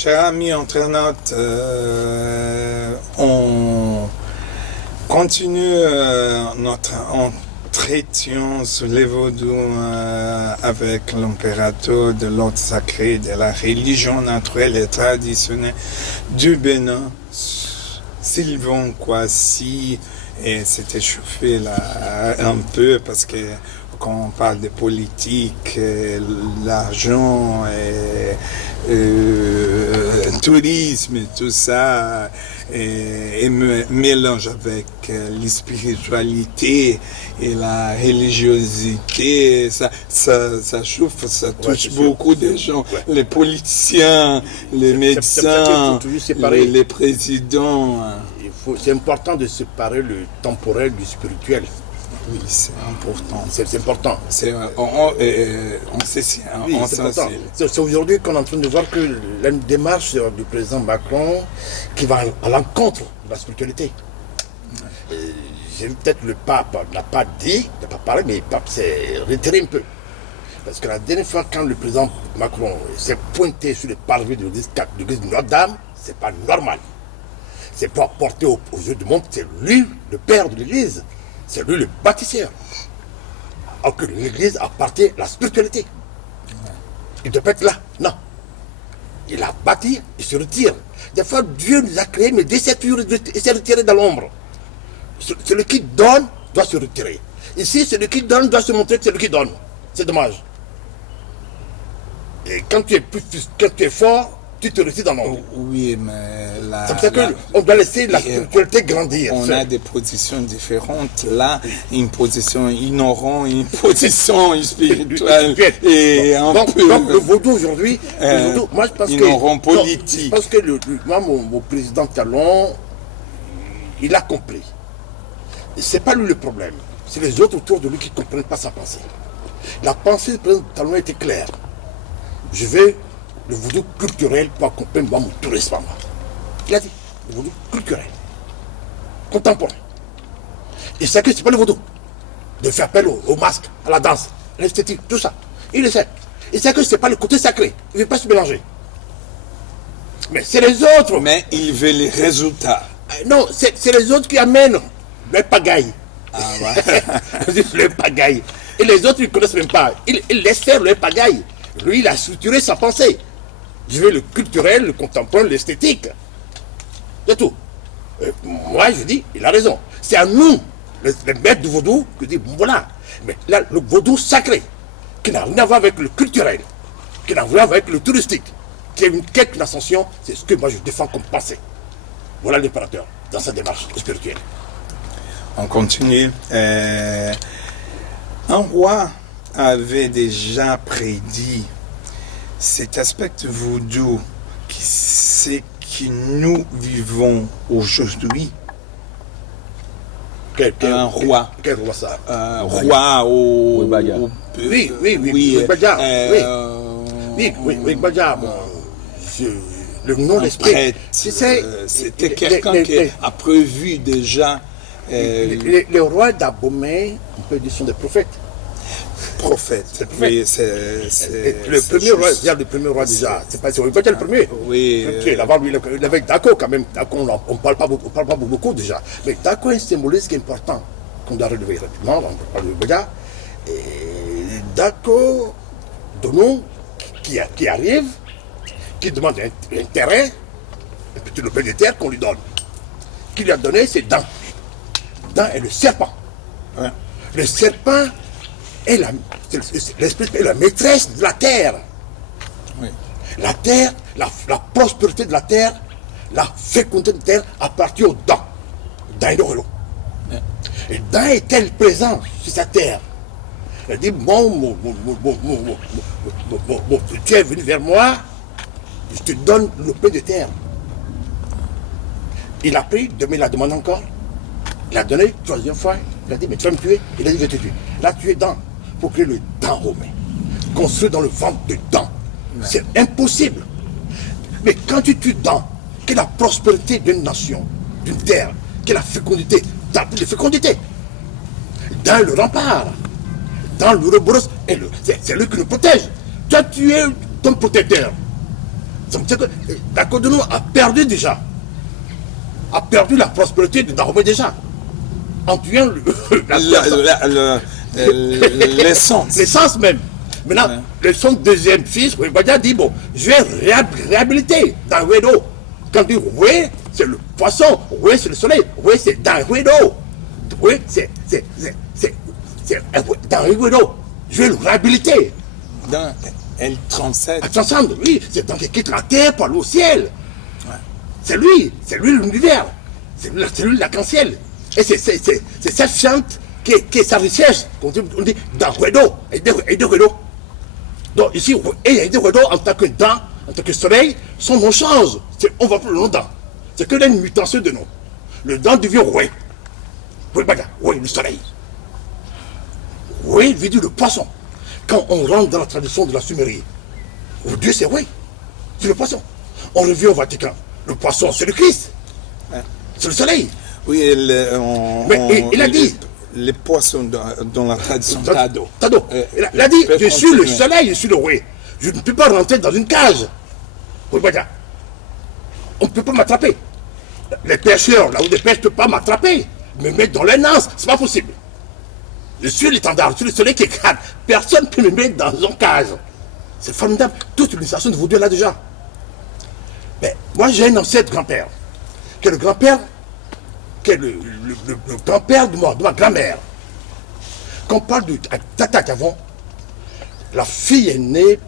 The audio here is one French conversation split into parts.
Chers amis internautes, on continue notre entretien sur les vaudous avec l'impérateur de l'ordre sacré de la religion naturelle et traditionnelle du Bénin, Sylvain Kouassi, et s'est échauffé là un peu parce que quand on parle de politique, l'argent et tourisme et tout ça, et mélange avec la spiritualité et la religiosité, ça chauffe, ça touche beaucoup de gens, les politiciens, les médecins, les présidents. C'est important de séparer le temporel du spirituel. Oui, c'est important. C'est important. On sait si c'est important. C'est aujourd'hui qu'on est en train de voir que la démarche du président Macron qui va à l'encontre de la spiritualité. J'ai vu peut-être le pape n'a pas parlé, mais le pape s'est retiré un peu. Parce que la dernière fois, quand le président Macron s'est pointé sur le parvis de l'église de Notre-Dame, c'est pas normal. C'est pour apporter aux yeux du monde, c'est lui le père de l'église. C'est lui le bâtisseur. Alors que l'église appartient à la spiritualité. Il ne peut pas être là. Non. Il a bâti, il se retire. Des fois, Dieu nous a créés, mais dès cette heure, il s'est retiré dans l'ombre. Celui qui donne doit se retirer. Ici, celui qui donne doit se montrer que c'est lui qui donne. C'est dommage. Et quand tu es fort, tu te retires dans l'ombre. Oui, mais c'est pour ça qu'on doit laisser la spiritualité grandir. On a des positions différentes. Là, une position ignorante, une position spirituelle. Et donc, le vaudou aujourd'hui, moi je pense ignorant politique. Je pense que mon président Talon, il a compris. C'est pas lui le problème. C'est les autres autour de lui qui ne comprennent pas sa pensée. La pensée du président Talon était claire. Je vais le vaudou culturel pour accompagner mon tourisme. Il a dit, le vaudou culturel, contemporain. Il sait que ce n'est pas le vaudou. De faire appel au masque, à la danse, à l'esthétique, tout ça. Il le sait. Il sait que ce n'est pas le côté sacré. Il ne veut pas se mélanger. Mais c'est les autres. Mais il veut les résultats. Non, c'est les autres qui amènent le pagaille. Ah ouais. Le pagaille. Et les autres, ils ne connaissent même pas. Ils laissent faire le pagaille. Lui, il a structuré sa pensée. Je veux le culturel, le contemporain, l'esthétique. C'est tout. Moi, je dis, il a raison. C'est à nous, les maîtres du vaudou, que je dis, bon, voilà. Mais là, le vaudou sacré, qui n'a rien à voir avec le culturel, qui n'a rien à voir avec le touristique, qui est une quête d'ascension, c'est ce que moi je défends comme pensée. Voilà l'impérateur, dans sa démarche spirituelle. On continue. Un roi avait déjà prédit cet aspect vaudou c'est que nous vivons aujourd'hui. Un roi. Quel roi ça? Roi au... Oui, Badja. Le nom d'esprit. C'était quelqu'un qui a prévu déjà... Les rois d'Abomey, on peut dire, sont des prophètes. Prophète. Oui, le premier roi, le premier roi déjà. C'est pas le premier. Oui. Avec Dako quand même. Dako, on parle pas beaucoup déjà. Mais Dako est un symbolisme important qu'on doit relever rapidement. On parle de Boya. Dako, Donou, qui arrive, qui demande un terrain, un petit lopin de terre qu'on lui donne. Qui lui a donné ses dents. Dents est le serpent. Ouais. Le serpent est la maîtresse de la terre. Oui. La terre, la prospérité de la terre, la fécondité de la terre appartient aux dents. Dents et l'eau. Et dents est-elle présente sur sa terre? Elle dit, tu es venu vers moi, je te donne le peu de terre. Il a pris, demain il a demandé encore. Il a donné, troisième fois, il a dit, mais tu vas me tuer? Il a dit, je vais te tuer. Là, tu es dans, pour créer le dent romain. Construit dans le ventre de dents. Ouais. C'est impossible. Mais quand tu tues dents, quelle est la prospérité d'une nation, d'une terre, quelle est la fécondité, de fécondité? Dans le rempart, dans l'Ouroboros, c'est lui qui nous protège. Toi, tu es ton protecteur. Ça veut dire que la Cotonou a perdu déjà. A perdu la prospérité de Dahomey déjà. En tuant l'essence. L'essence même. Maintenant, le son deuxième fils, Webaya dit, bon, je vais réhabiliter Danwedo. Quand on dit oui, c'est le poisson, oui, c'est le soleil, oui, c'est Danwedo. Oui, c'est Danwedo. Je vais le réhabiliter. Elle transcende. Elle transcende, oui. C'est donc qui quitte la terre pour aller au ciel. Ouais. C'est lui l'univers. C'est lui l'arc-en-ciel. Et c'est cette chante qui est sa richesse. On dit Danwedo, et de Wedo. Donc ici, et de Wedo en tant que dent, en tant que soleil, son nom change. On va plus le nom dent. C'est que une mutation de nom. Le dent devient oui. Oui, le soleil. Oui, veut dire le poisson. Quand on rentre dans la tradition de la Sumérie, Dieu c'est oui, c'est le poisson. On revient au Vatican. Le poisson, c'est le Christ. C'est le soleil. Oui, mais il a dit. Les poissons dans la tradition Tado. Il a dit, je suis le soleil, je suis le oui. Je ne peux pas rentrer dans une cage. On ne peut pas m'attraper. Les pêcheurs, là où des pêches ne peuvent pas m'attraper. Me mettre dans les nances, c'est pas possible. Je suis l'étendard, je suis le soleil qui éclate. Personne ne peut me mettre dans une cage. C'est formidable. Toute l'utilisation de vos deux là déjà. Mais moi j'ai un ancêtre grand-père. Qui est le grand-père, qui est le grand-père de ma grand-mère. Quand on parle de Tata Tiavon, la fille est née,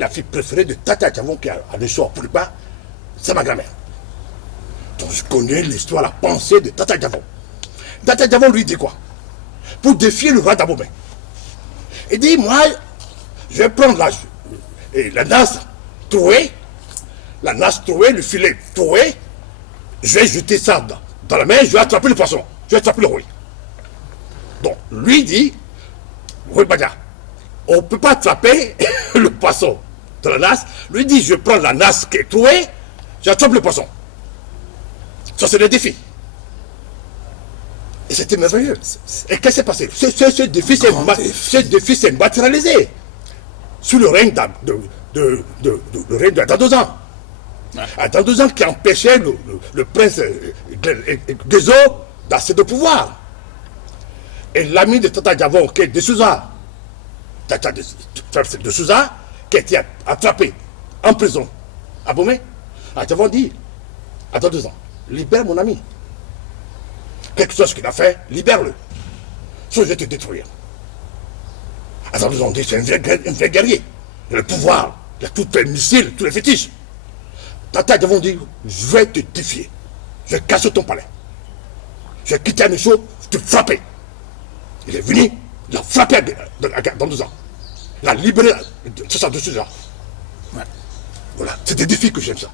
la fille préférée de Tata Tiavon qui a des choix pour le bas, c'est ma grand-mère. Donc je connais l'histoire, la pensée de Tata Tiavon. Tata Tiavon lui dit quoi? Pour défier le roi d'Abomey. Il dit, moi, je vais prendre la nasse trouée, le filet troué, je vais jeter ça dans la mer, je vais attraper le poisson, je vais attraper le roi. Donc, lui dit, oui, Bada, on ne peut pas attraper le poisson dans la nasse. Lui dit, je prends la nasse qui est trouée, j'attrape le poisson. Ça, c'est le défi. Et c'était merveilleux. Et qu'est-ce qui s'est passé? Ce défi s'est matérialisé sous le règne d'Adadozan. Adadozan qui empêchait le prince Gezo d'accéder au pouvoir. Et l'ami de Tata Tiavon, qui est de Souza, de Souza, qui a été attrapé en prison à Bomé, Tiavon dit à Adadozan, libère mon ami. Quelque chose qu'il a fait, libère-le. Sinon, je vais te détruire. Attends, on dit, c'est un vrai guerrier. Il a le pouvoir, il a tous les missiles, tous les fétiches. Tata Tiavon dit, je vais te défier. Je vais casser ton palais. Je vais quitter Amicho, je vais te frapper. Il est venu, il a frappé dans 2 ans. Il a libéré de ce genre. Ouais. Voilà, c'est des défis que j'aime ça.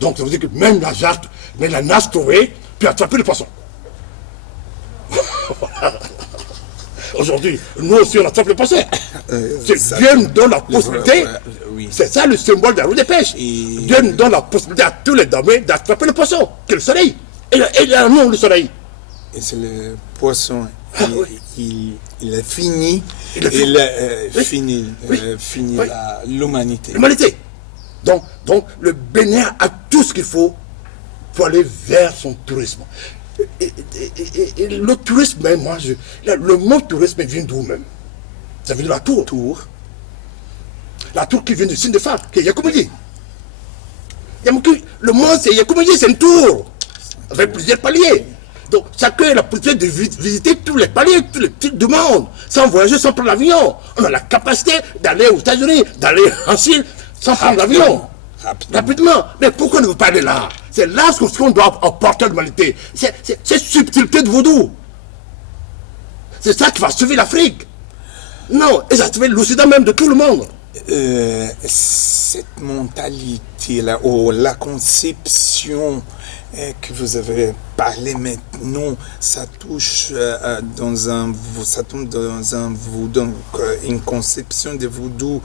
Donc, ça veut dire que même la nasse trouvée peut attraper le poisson. Aujourd'hui, nous aussi on attrape le poisson. Dieu nous donne la possibilité. Oui. C'est ça le symbole de la roue des pêches. Dieu nous donne la possibilité à tous les damés d'attraper le poisson, qui est le soleil. Et il a un nom, le soleil. Et c'est le poisson. Il a fini. Fini l'humanité. L'humanité. Donc le Bénin a tout ce qu'il faut pour aller vers son tourisme. Et le tourisme, même, le mot tourisme vient d'où même? Ça vient de la tour. La tour qui vient du signe de phare, qui est Yakoumidi. Le mot c'est Yakoumidi, c'est une tour, avec plusieurs paliers. Donc chacun a la possibilité de visiter tous les paliers, tous les types de monde, sans voyager, sans prendre l'avion. On a la capacité d'aller aux États-Unis, d'aller en Chine, sans prendre l'avion. Rapidement. Mais pourquoi ne veut pas aller là? C'est là ce qu'on doit apporter à l'humanité. C'est subtilité de vaudou. C'est ça qui va sauver l'Afrique. Non, et ça va sauver l'Occident même de tout le monde. Cette mentalité-là, ou la conception que vous avez parlé maintenant, ça touche ça tombe dans un voodoo, donc une conception de voodoo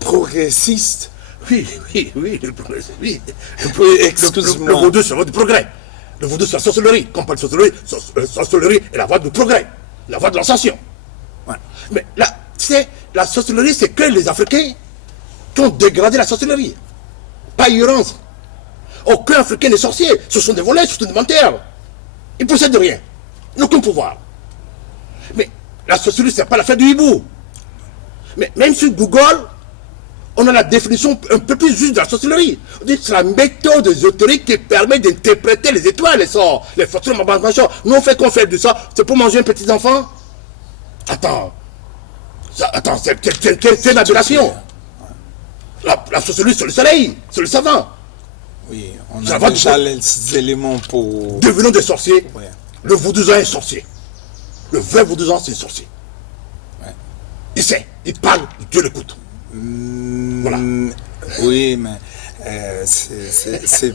progressiste. Oui, le progrès, oui. Excuse-moi. Le vaudou, c'est la voie du progrès. Le vaudou, c'est la sorcellerie. Quand on parle de sorcellerie est la voie du progrès, la voie de l'ascension. Ouais. Mais là, la sorcellerie, c'est que les Africains qui ont dégradé la sorcellerie. pas ignorance. Aucun Africain n'est sorcier. Ce sont des voleurs, ce sont des menteurs. Ils ne possèdent rien. Ils n'ont aucun pouvoir. Mais la sorcellerie, ce n'est pas l'affaire du hibou. Mais même sur Google, on a la définition un peu plus juste de la sorcellerie. On dit que c'est la méthode ésotérique qui permet d'interpréter les étoiles, les sorts, les fortunes, machin. Nous, on fait qu'on fait de ça. C'est pour manger un petit enfant. Attends, c'est une aberration. La sorcellerie, c'est le soleil, c'est le savant. Oui, on a déjà les éléments pour... Devenons des sorciers. Ouais. Le vaudouisant est sorcier. Le vrai vaudouisant, c'est un sorcier. Ouais. Il sait, il parle, Dieu l'écoute. Voilà. Oui, mais c'est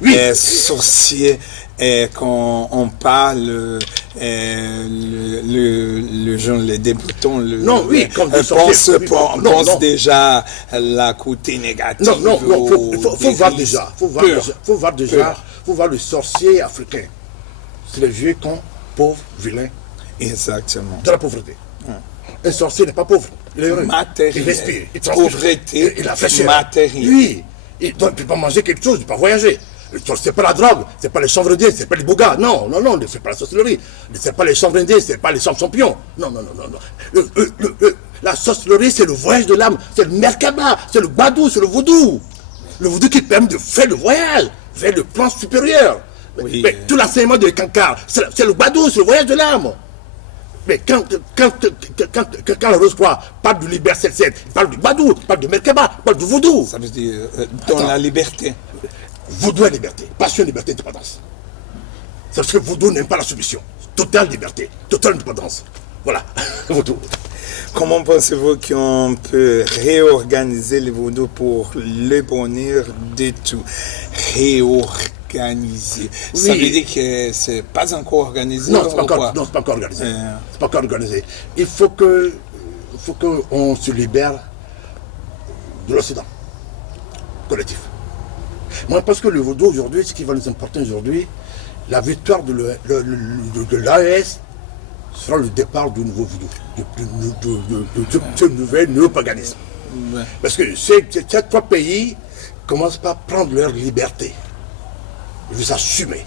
Oui. sorcier. Et quand on parle, les débutants, Non, oui, comme des sorciers. pense déjà à la côté négative. Non, faut voir déjà. Faut voir le sorcier africain. C'est le vieux con, pauvre, vilain. Exactement. De la pauvreté. Un sorcier n'est pas pauvre. Il est heureux. Matériel. Il respire. Il transpire. Pauvreté. Il a fait cher. Matériel. Oui. Il ne peut pas manger quelque chose, il ne peut pas voyager. C'est pas la drogue, c'est pas les chanvres indiens, c'est pas les bougas. Non, c'est pas la sorcellerie. C'est pas les chanvres indiens, c'est pas les champions. Non. La sorcellerie, c'est le voyage de l'âme, c'est le merkaba, c'est le badou, c'est le vaudou. Le vaudou qui permet de faire le voyage vers le plan supérieur. Oui. Mais tout l'enseignement de Kankar, c'est le badou, c'est le voyage de l'âme. Mais quand la Rose-Croix parle du Liber 77, il parle du badou, il parle du merkaba, il parle du vaudou. Ça veut dire dans la liberté. Vaudou est liberté, passion, liberté, indépendance. C'est parce que Vaudou n'aime pas la soumission. Totale liberté, totale indépendance. Voilà, Vaudou. Comment pensez-vous qu'on peut réorganiser le vaudou pour le bonheur de tout? Réorganiser. Oui. Ça veut dire que c'est pas encore organisé? Non, c'est pas encore organisé. C'est pas encore organisé. Il faut qu'on se libère de l'Occident collectif. Moi, parce que le vaudou aujourd'hui, ce qui va nous importer aujourd'hui, la victoire de l'AES sera le départ du nouveau vaudou, de ce nouvel néopaganisme. Ouais. Parce que ces trois pays commencent par prendre leur liberté. Ils veulent s'assumer.